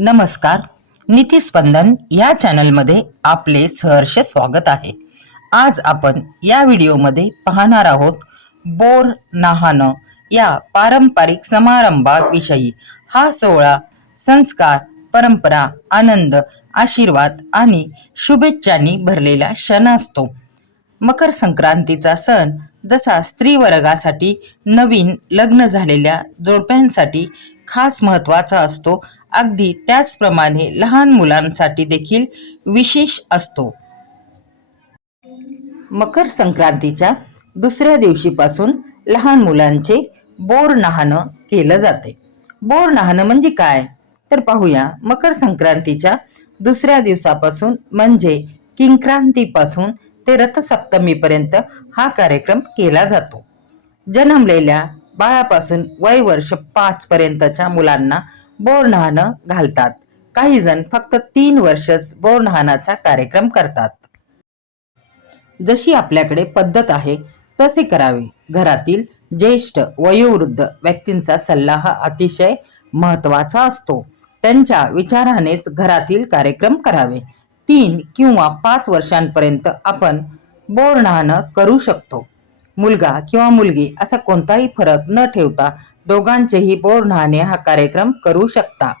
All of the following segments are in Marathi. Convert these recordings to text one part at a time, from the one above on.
नमस्कार नीतिस्पंदन या चॅनलमध्ये आपले सहर्ष स्वागत आहे. आज आपण या व्हिडिओमध्ये पाहणार आहोत बोर नाहानं या पारंपरिक समारंभाविषयी. हा सोहळा संस्कार परंपरा आनंद आशीर्वाद आणि शुभेच्छांनी भरलेला क्षण असतो. मकर संक्रांतीचा सण जसा स्त्री वर्गासाठी नवीन लग्न झालेल्या जोडप्यांसाठी खास महत्त्वाचा असतो अगदी त्याचप्रमाणे लहान मुलांसाठी देखील विशेष असतो. मकर संक्रांतीच्या दुसऱ्या दिवशीपासून लहान मुलांचे बोर नाहणं केलं जाते. बोर नाहणं म्हणजे काय? तर पाहूया. मकर संक्रांतीच्या दुसऱ्या दिवसापासून म्हणजे किंक्रांतीपासून ते रथसप्तमीपर्यंत हा कार्यक्रम केला जातो. जन्मलेल्या बाळापासून वय वर्ष पाचपर्यंतच्या मुलांना बोर घालतात. काही जण फक्त तीन वर्षच बोर कार्यक्रम करतात. जशी आपल्याकडे पद्धत आहे तसे करावे. घरातील ज्येष्ठ वयोवृद्ध व्यक्तींचा सल्ला हा अतिशय महत्त्वाचा असतो. त्यांच्या विचारानेच घरातील कार्यक्रम करावे. तीन किंवा पाच वर्षांपर्यंत आपण बोर करू शकतो. मुलगा किंवा मुलगी असा कोणताही फरक न ठेवता दोघांचेही बोर नाहणे हा कार्यक्रम करू शकता.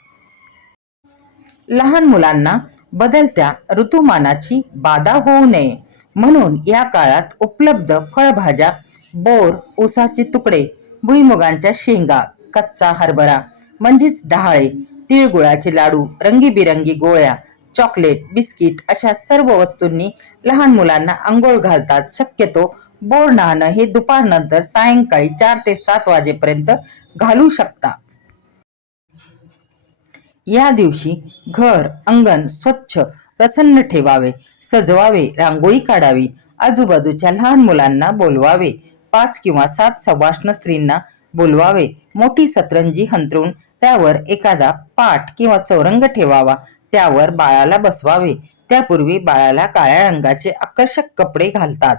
लहान मुलांना बदलत्या ऋतुमानाची बाधा होऊ नये. म्हणून या काळात उपलब्ध फळभाज्या बोर ऊसाचे तुकडे भुईमुगांच्या शेंगा कच्चा हरभरा म्हणजेच डहाळे तिळगुळाचे लाडू रंगीबिरंगी गोळ्या चॉकलेट बिस्किट अशा सर्व वस्तूंनी लहान मुलांना आंघोळ घालतात. शक्यतो बोर नाहणं हे दुपारनंतर सायंकाळी चार ते सात वाजेपर्यंत घालू शकता. या दिवशी घर अंगण स्वच्छ प्रसन्न ठेवावे सजवावे रांगोळी काढावी आजूबाजूच्या लहान मुलांना बोलवावे पाच किंवा सात सवाष्ण स्त्रींना बोलवावे मोठी सतरंजी हंतरून त्यावर एखादा पाठ किंवा चौरंग ठेवावा त्यावर बाळाला बसवावे. त्यापूर्वी बाळाला काळ्या रंगाचे आकर्षक कपडे घालतात.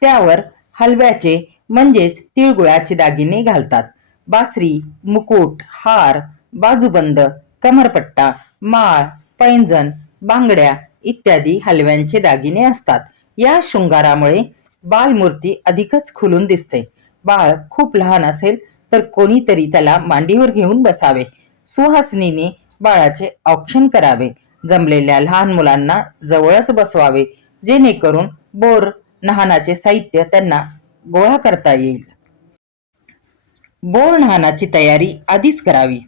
त्यावर हलव्याचे म्हणजेच तिळगुळाचे दागिने घालतात. बासरी मुकुट हार बाजूबंद कमरपट्टा माळ पैंजण बांगड्या इत्यादी हलव्यांचे दागिने असतात. या शृंगारामुळे बालमूर्ती अधिकच खुलून दिसते. बाळ खूप लहान असेल तर कोणीतरी त्याला मांडीवर घेऊन बसावे. सुहासनीने बाळाचे औक्षण करावे. जमलेल्या लहान मुलांना जवळच बसवावे जेणेकरून बोर नहानाचे साहित्य त्यांना गोळा करता येईल. बोर नहानाची तयारी आधीच करावी.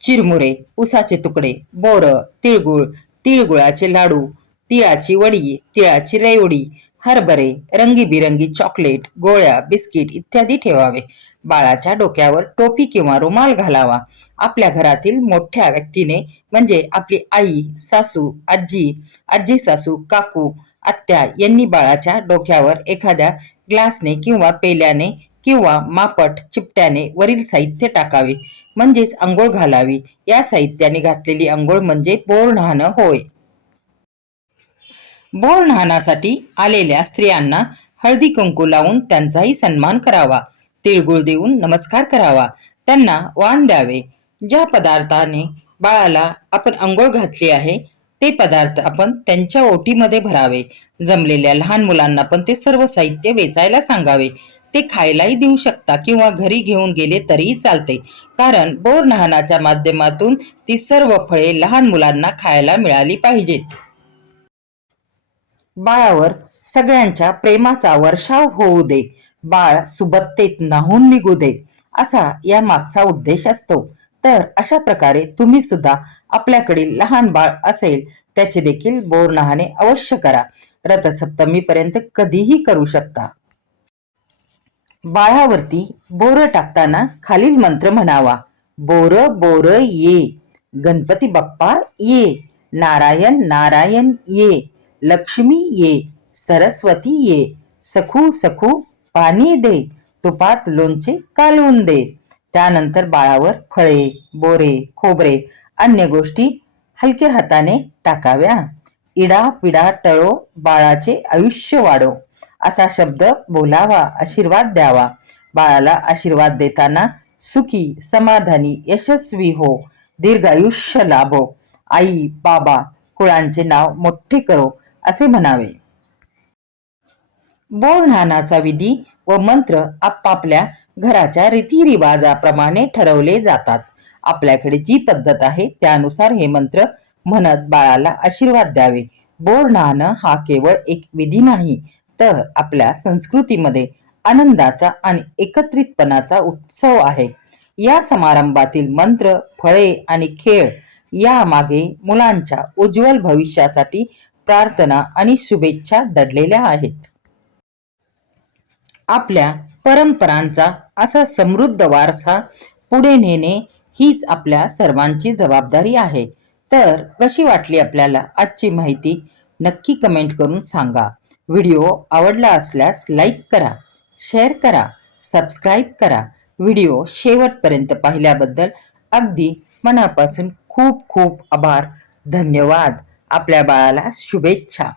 चिरमुरे उसाचे तुकडे बोर तिळगुळ तिळगुळाचे लाडू तिळाची वडी तिळाची रेवडी हरभरे रंगीबिरंगी चॉकलेट गोळ्या बिस्किट इत्यादी ठेवावे. बाळाच्या डोक्यावर टोपी किंवा रुमाल घालावा. आपल्या घरातील मोठ्या व्यक्तीने म्हणजे आपली आई सासू आजी आजी सासू काकू आत्या यांनी बाळाच्या डोक्यावर एखाद्या ग्लासने किंवा पेल्याने किंवा मापट चिपट्याने वरील साहित्य टाकावे म्हणजेच आंघोळ घालावी. या साहित्याने घातलेली आंघोळ म्हणजे बोर न्हाणं होय. बोर न्हाणासाठी आलेल्या स्त्रियांना हळदी कुंकू लावून त्यांचाही सन्मान करावा. तिळगुळ देऊन नमस्कार करावा. त्यांना वाण द्यावे. ज्या पदार्थाने बाळाला आपण आंघोळ घातली आहे ते पदार्थ आपण त्यांच्या ओटीमध्ये भरावे. जमलेल्या लहान मुलांना पण ते सर्व साहित्य वेचायला सांगावे. ते खायलाही देऊ शकता किंवा घरी घेऊन गेले तरीही चालते. कारण बोर नहानाच्या माध्यमातून ती सर्व फळे लहान मुलांना खायला मिळाली पाहिजेत. बाळावर सगळ्यांच्या प्रेमाचा वर्षाव होऊ दे. बाळ सुबत्तेत नाहून निघू दे असा या मागचा उद्देश असतो. तर अशा प्रकारे तुम्ही सुद्धा आपल्याकडील लहान बाळ असेल त्याचे देखील बोर नहाणे अवश्य करा. रथसप्तमी पर्यंत कधीही करू शकता. बाळावरती बोर टाकताना खालील मंत्र म्हणावा. बोर बोर ये. गणपती बाप्पा ये. नारायण नारायण ये. लक्ष्मी ये. सरस्वती ये. सखू सखू पाणी दे. तुपात लोणचे कालवून दे. त्यानंतर बाळावर फळे बोरे खोबरे अन्य गोष्टी हलक्या हाताने टाकाव्या. इडा पिडा टळो बाळाचे आयुष्य वाढो असा शब्द बोलावा आशीर्वाद द्यावा. बाळाला आशीर्वाद देताना सुखी समाधानी यशस्वी हो दीर्घायुष्य लाभो. आई बाबा कुळांचे नाव मोठे करो असे म्हणावे. बोरणानाचा विधी व मंत्र आपापल्या घराच्या रीतिरिवाजाप्रमाणे ठरवले जातात. आपल्याकडे जी पद्धत आहे त्यानुसार हे मंत्र म्हणत बाळाला आशीर्वाद द्यावे. बोर नाहणं हा केवळ एक विधी नाही तर आपल्या संस्कृतीमध्ये आनंदाचा आणि एकत्रितपणाचा उत्सव आहे. या समारंभातील मंत्र फळे आणि खेळ यामागे मुलांच्या उज्ज्वल भविष्यासाठी प्रार्थना आणि शुभेच्छा दडलेल्या आहेत. आपल्या परंपरांचा असा समृद्ध वारसा पुढे नेणे हीच आपल्या सर्वांची जबाबदारी आहे. तर कशी वाटली आपल्याला आजची माहिती? नक्की कमेंट करून सांगा. व्हिडिओ आवडला असल्यास लाईक करा शेअर करा सबस्क्राईब करा. व्हिडिओ शेवटपर्यंत पाहिल्याबद्दल अगदी मनापासून खूप खूप आभार. धन्यवाद. आपल्या बाळाला शुभेच्छा.